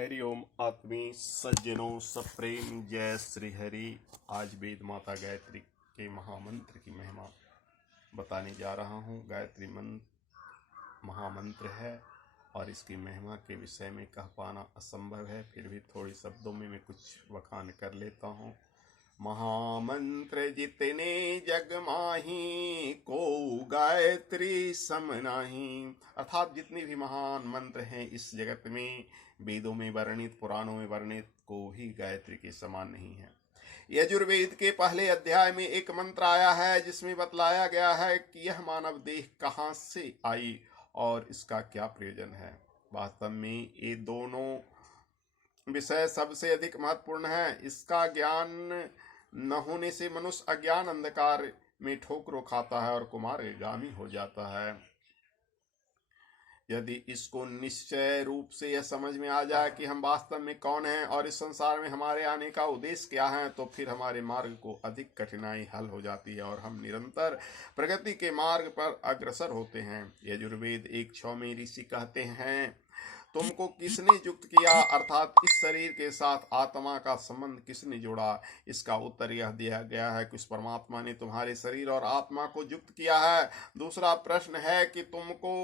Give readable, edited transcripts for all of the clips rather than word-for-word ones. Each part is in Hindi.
हरिओम आत्मी सज्जनों सप्रेम जय श्री हरि। आज वेद माता गायत्री के महामंत्र की महिमा बताने जा रहा हूँ। गायत्री मंत्र महामंत्र है और इसकी महिमा के विषय में कह पाना असंभव है, फिर भी थोड़े शब्दों में मैं कुछ बखान कर लेता हूँ। महामंत्र जितने जग माही, को गायत्री सम नाही। अर्थात जितने भी महान मंत्र हैं इस जगत में, वेदों में वर्णित पुराणों में वर्णित, को भी गायत्री के समान नहीं है। यजुर्वेद के पहले अध्याय में एक मंत्र आया है जिसमें बतलाया गया है कि यह मानव देह कहाँ से आई और इसका क्या प्रयोजन है। वास्तव में ये दोनों विषय सबसे अधिक महत्वपूर्ण है। इसका ज्ञान न होने से मनुष्य अज्ञान अंधकार में ठोकरों खाता है और कुमार्गामी हो जाता है। यदि इसको निश्चय रूप से यह समझ में आ जाए कि हम वास्तव में कौन हैं और इस संसार में हमारे आने का उद्देश्य क्या है, तो फिर हमारे मार्ग को अधिक कठिनाई हल हो जाती है और हम निरंतर प्रगति के मार्ग पर अग्रसर होते हैं। यजुर्वेद 1:6 में ऋषि कहते हैं, तुमको किसने युक्त किया, अर्थात इस शरीर के साथ आत्मा का संबंध किसने जोड़ा। इसका उत्तर यह दिया गया है कि उस परमात्मा ने तुम्हारे शरीर और आत्मा को युक्त किया है। दूसरा प्रश्न है कि तुमको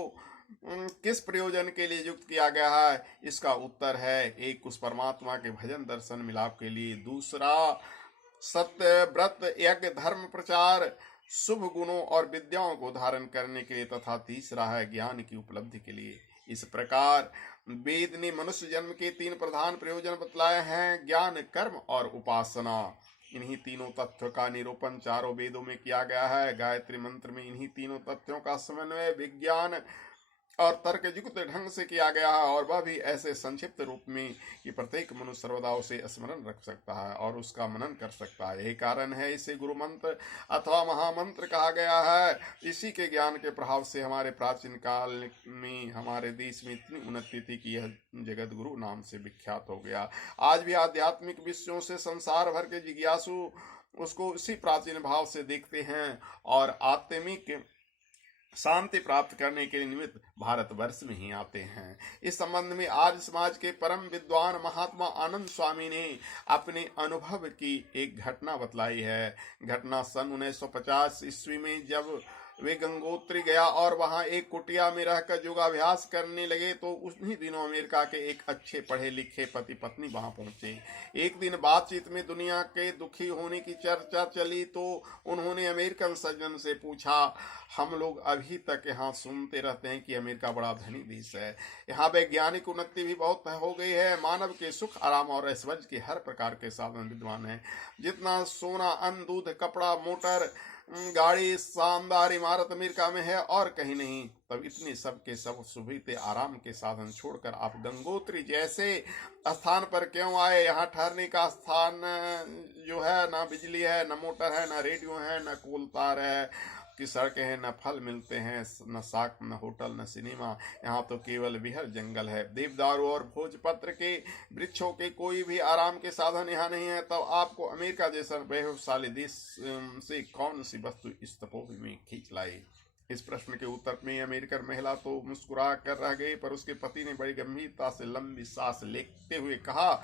किस प्रयोजन के लिए युक्त किया गया है। इसका उत्तर है, एक उस परमात्मा के भजन दर्शन मिलाप के लिए, दूसरा सत्य व्रत यज्ञ धर्म प्रचार शुभ गुणों और विद्याओं को धारण करने के लिए, तथा तीसरा है ज्ञान की उपलब्धि के लिए। इस प्रकार वेद ने मनुष्य जन्म के 3 प्रधान प्रयोजन बतलाए हैं, ज्ञान कर्म और उपासना। इन्हीं तीनों तथ्यों का निरूपण चारों वेदों में किया गया है। गायत्री मंत्र में इन्हीं तीनों तथ्यों का समन्वय विज्ञान और तर्कयुक्त ढंग से किया गया है, और वह भी ऐसे संक्षिप्त रूप में कि प्रत्येक मनुष्य सर्वदा उसे स्मरण रख सकता है और उसका मनन कर सकता है। यही कारण है इसे गुरु मंत्र अथवा महामंत्र कहा गया है। इसी के ज्ञान के प्रभाव से हमारे प्राचीन काल में हमारे देश में इतनी उन्नति थी कि यह जगत गुरु नाम से विख्यात हो गया। आज भी आध्यात्मिक विषयों से संसार भर के जिज्ञासु उसको इसी प्राचीन भाव से देखते हैं और आत्मिक शांति प्राप्त करने के निमित्त भारतवर्ष में ही आते हैं। इस संबंध में आर्य समाज के परम विद्वान महात्मा आनंद स्वामी ने अपने अनुभव की एक घटना बतलाई है। घटना सन 1950 ईस्वी में जब वे गंगोत्री गया और वहां एक कुटिया में रहकर योगाभ्यास करने लगे, तो उन्हीं दिनों अमेरिका के एक अच्छे पढ़े लिखे पति पत्नी वहां पहुंचे। एक दिन बातचीत में दुनिया के दुखी होने की चर्चा चली, तो उन्होंने अमेरिकन सज्जन से पूछा, हम लोग अभी तक यहाँ सुनते रहते हैं कि अमेरिका बड़ा धनी देश है, यहाँ वैज्ञानिक उन्नति भी बहुत हो गई है, मानव के सुख आराम और ऐश्वर्य के हर प्रकार के साधन विद्वान है, जितना सोना अन्न दूध कपड़ा मोटर गाड़ी शानदार इमारत अमेरिका में है और कहीं नहीं। तब इतने सब के सब सुविधे आराम के साधन छोड़कर आप गंगोत्री जैसे स्थान पर क्यों आए। यहाँ ठहरने का स्थान जो है, ना बिजली है, न मोटर है, न रेडियो है, न कोल तार है की सड़कें हैं, न फल मिलते हैं, न साग, न होटल, न सिनेमा। यहाँ तो केवल विहर जंगल है। देवदारू और भोजपत्र के वृक्षों के कोई भी आराम के साधन यहाँ नहीं है। तब आपको अमेरिका जैसा वैभवशाली देश से कौन सी वस्तु इस तपोभूमि में खींच लाई। इस प्रश्न के उत्तर में अमेरिकन महिला तो मुस्कुरा कर रह गई, पर उसके पति ने बड़ी गंभीरता से लंबी सांस लेते हुए कहा,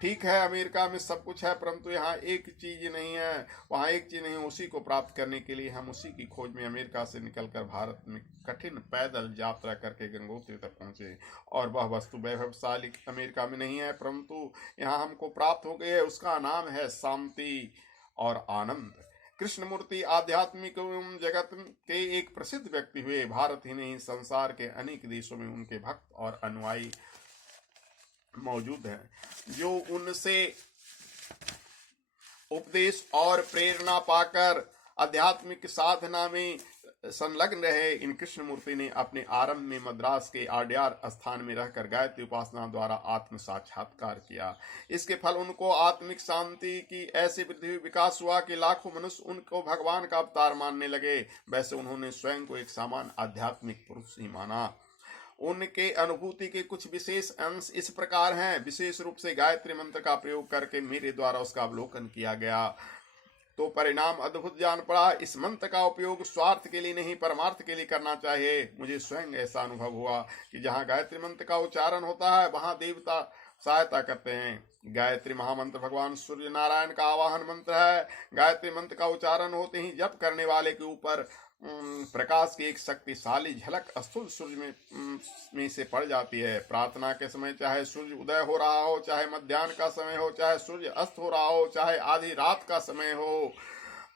ठीक है, अमेरिका में सब कुछ है, परंतु यहाँ एक चीज नहीं है, वहाँ एक चीज नहीं, उसी को प्राप्त करने के लिए हम उसी की खोज में अमेरिका से निकलकर भारत में कठिन पैदल यात्रा करके गंगोत्री तक पहुँचे। और वह वस्तु वैभवशाली अमेरिका में नहीं है, परंतु यहाँ हमको प्राप्त हो गई है। उसका नाम है शांति और आनंद। कृष्णमूर्ति आध्यात्मिक जगत के एक प्रसिद्ध व्यक्ति हुए। भारत ही नहीं, संसार के अनेक देशों में उनके भक्त और अनुयायी मौजूद हैं, जो उनसे उपदेश और प्रेरणा पाकर आध्यात्मिक साधना में संलग्न रहे। इन कृष्णमूर्ति ने अपने आरंभ में मद्रास के आड्यार स्थान में रहकर गायत्री उपासना द्वारा आत्म साक्षात्कार किया। इसके फल उनको आत्मिक शांति की ऐसी वृद्धि विकास हुआ कि लाखों मनुष्य उनको भगवान का अवतार मानने लगे। वैसे उन्होंने स्वयं को एक सामान्य आध्यात्मिक पुरुष ही माना। उनके अनुभूति के कुछ विशेष अंश इस प्रकार हैं। विशेष रूप से गायत्री मंत्र का प्रयोग करके मेरे द्वारा उसका अवलोकन किया गया तो परिणाम अद्भुत जान पड़ा। इस मंत्र का उपयोग स्वार्थ के लिए नहीं, परमार्थ के लिए करना चाहिए। मुझे स्वयं ऐसा अनुभव हुआ कि जहाँ गायत्री मंत्र का उच्चारण होता है वहाँ देवता सहायता करते हैं। गायत्री महामंत्र भगवान सूर्य नारायण का आवाहन मंत्र है। गायत्री मंत्र का उच्चारण होते ही जप करने वाले के ऊपर प्रकाश की एक शक्तिशाली झलक स्थूल सूर्य में से पड़ जाती है। प्रार्थना के समय चाहे सूर्य उदय हो रहा हो, चाहे मध्याह्न का समय हो, चाहे सूर्य अस्त हो रहा हो, चाहे आधी रात का समय हो,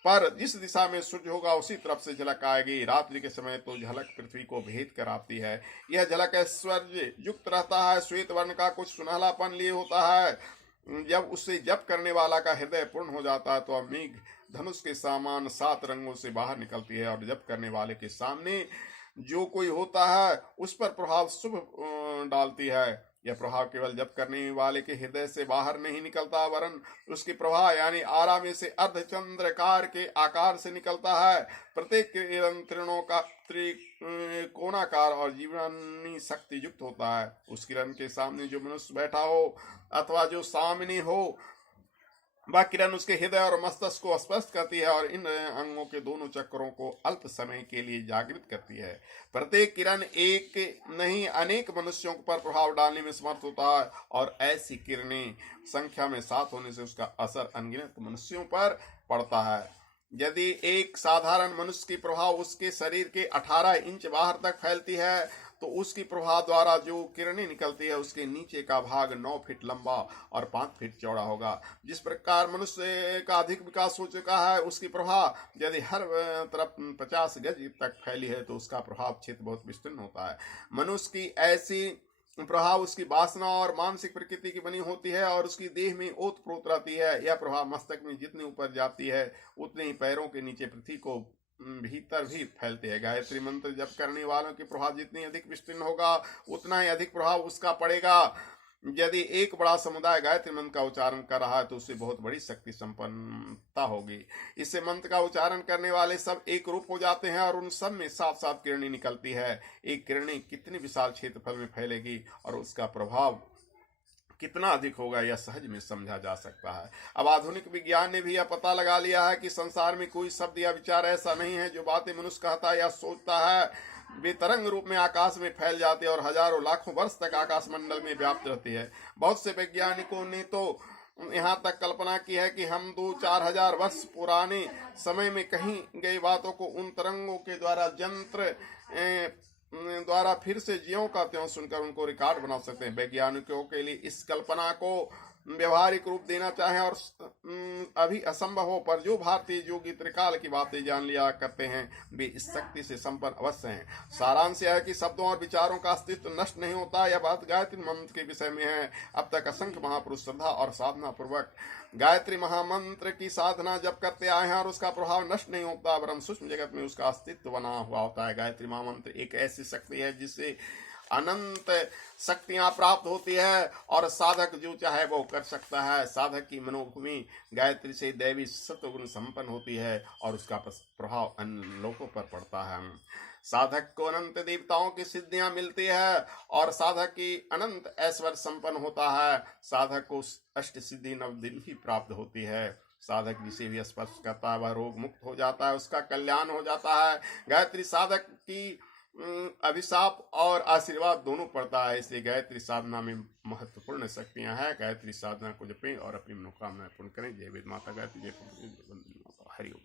पर जिस दिशा में सूर्य होगा उसी तरफ से झलक आएगी। रात्रि के समय तो झलक पृथ्वी को भेद कर आती है। यह झलक ऐश्वर्य युक्त रहता है, श्वेत वर्ण का कुछ सुनहलापन लिए होता है। जब उससे जप करने वाला का हृदय पूर्ण हो जाता है तो मेघ धनुष के समान 7 रंगों से बाहर निकलती है और जप करने वाले के सामने जो कोई होता है उस पर प्रभाव शुभ डालती है। यह प्रभाव केवल जप करने वाले के हृदय से बाहर नहीं निकलता, वरन उसकी प्रभाव यानी आरा में से अर्धचंद्रकार के आकार से निकलता है। प्रत्येक किरण तृणों का त्रिकोणाकार और जीवनी शक्ति युक्त होता है। उस किरण के सामने जो मनुष्य बैठा हो अथवा जो सामने हो, वह किरण उसके हृदय और मस्तिष्क को स्पष्ट करती है और इन अंगों के दोनों चक्रों को अल्प समय के लिए जागृत करती है। प्रत्येक किरण एक नहीं अनेक मनुष्यों पर प्रभाव डालने में समर्थ होता है और ऐसी किरणें संख्या में 7 होने से उसका असर अनगिनत मनुष्यों पर पड़ता है। यदि एक साधारण मनुष्य की प्रभाव उसके शरीर के 18 इंच बाहर तक फैलती है तो उसकी प्रभाव द्वारा जो किरणें निकलती है उसके नीचे का भाग 9 फीट लंबा और 5 फीट चौड़ा होगा। जिस प्रकार मनुष्य का अधिक विकास हो चुका है उसकी प्रभाव यदि हर तरफ 50 गज तक फैली है तो उसका प्रभाव क्षेत्र बहुत विस्तीर्ण होता है। मनुष्य की ऐसी प्रभाव उसकी वासना और मानसिक प्रकृति की बनी होती है और उसकी देह में ओत प्रोत रहती है। यह प्रभाव मस्तक में जितने ऊपर जाती है उतने ही पैरों के नीचे पृथ्वी को भीतर भी फैलते हैं। गायत्री मंत्र जप करने वालों की प्रभाव जितनी अधिक विस्तीर्ण होगा उतना ही अधिक प्रभाव उसका पड़ेगा। यदि एक बड़ा समुदाय गायत्री मंत्र का उच्चारण कर रहा है तो उससे बहुत बड़ी शक्ति संपन्नता होगी। इससे मंत्र का उच्चारण करने वाले सब एक रूप हो जाते हैं और उन सब में साफ साफ किरणें निकलती है। एक किरणें कितनी विशाल क्षेत्रफल में फैलेगी और उसका प्रभाव कितना अधिक होगा यह सहज में समझा जा सकता है। अब आधुनिक विज्ञान ने भी यह पता लगा लिया है कि संसार में कोई शब्द या विचार ऐसा नहीं है जो बातें मनुष्य कहता है या सोचता है वे तरंग रूप में आकाश में फैल जाते हैं और हजारों लाखों वर्ष तक आकाश मंडल में व्याप्त रहती है। बहुत से वैज्ञानिकों ने तो यहाँ तक कल्पना की है कि हम 2-4 हजार वर्ष पुराने समय में कही गई बातों को उन तरंगों के द्वारा यंत्र द्वारा फिर से ज्यों का त्यों सुनकर उनको रिकॉर्ड बना सकते हैं। वैज्ञानिकों के लिए इस कल्पना को व्यवहारिक रूप देना चाहें और अभी असंभव हो, पर जो भारतीय योगी त्रिकाल की बातें जान लिया करते हैं वे इस शक्ति से संपन्न अवश्य हैं। सारांश यह है कि शब्दों और विचारों का अस्तित्व नष्ट नहीं होता। यह बात गायत्री मंत्र के विषय में है। अब तक असंख्य महापुरुष श्रद्धा और साधना पूर्वक गायत्री महामंत्र की साधना जब करते आए हैं और उसका प्रभाव नष्ट नहीं होता वरन सूक्ष्म जगत में उसका अस्तित्व बना हुआ होता है। गायत्री महामंत्र एक ऐसी शक्ति है जिससे अनंत शक्तियां प्राप्त होती है और साधक जो चाहे वो कर सकता है। साधक की मनोभूमि गायत्री से दैवी सत्वगुण संपन्न होती है और उसका प्रभाव अन्य लोगों पर पड़ता है। साधक को अनंत देवताओं की सिद्धियां मिलती है और साधक की अनंत ऐश्वर्य संपन्न होता है। साधक को अष्ट सिद्धि 9 दिन ही प्राप्त होती है। साधक जिसे भी स्पर्श करता है वह रोग मुक्त हो जाता है, उसका कल्याण हो जाता है। गायत्री साधक की अभिशाप और आशीर्वाद दोनों पड़ता है। इसलिए गायत्री साधना में महत्वपूर्ण शक्तियां हैं। गायत्री साधना को जपें और अपनी मनोकामनाएं पूर्ण करें। जय वेद माता गायत्री, जय हरिओम।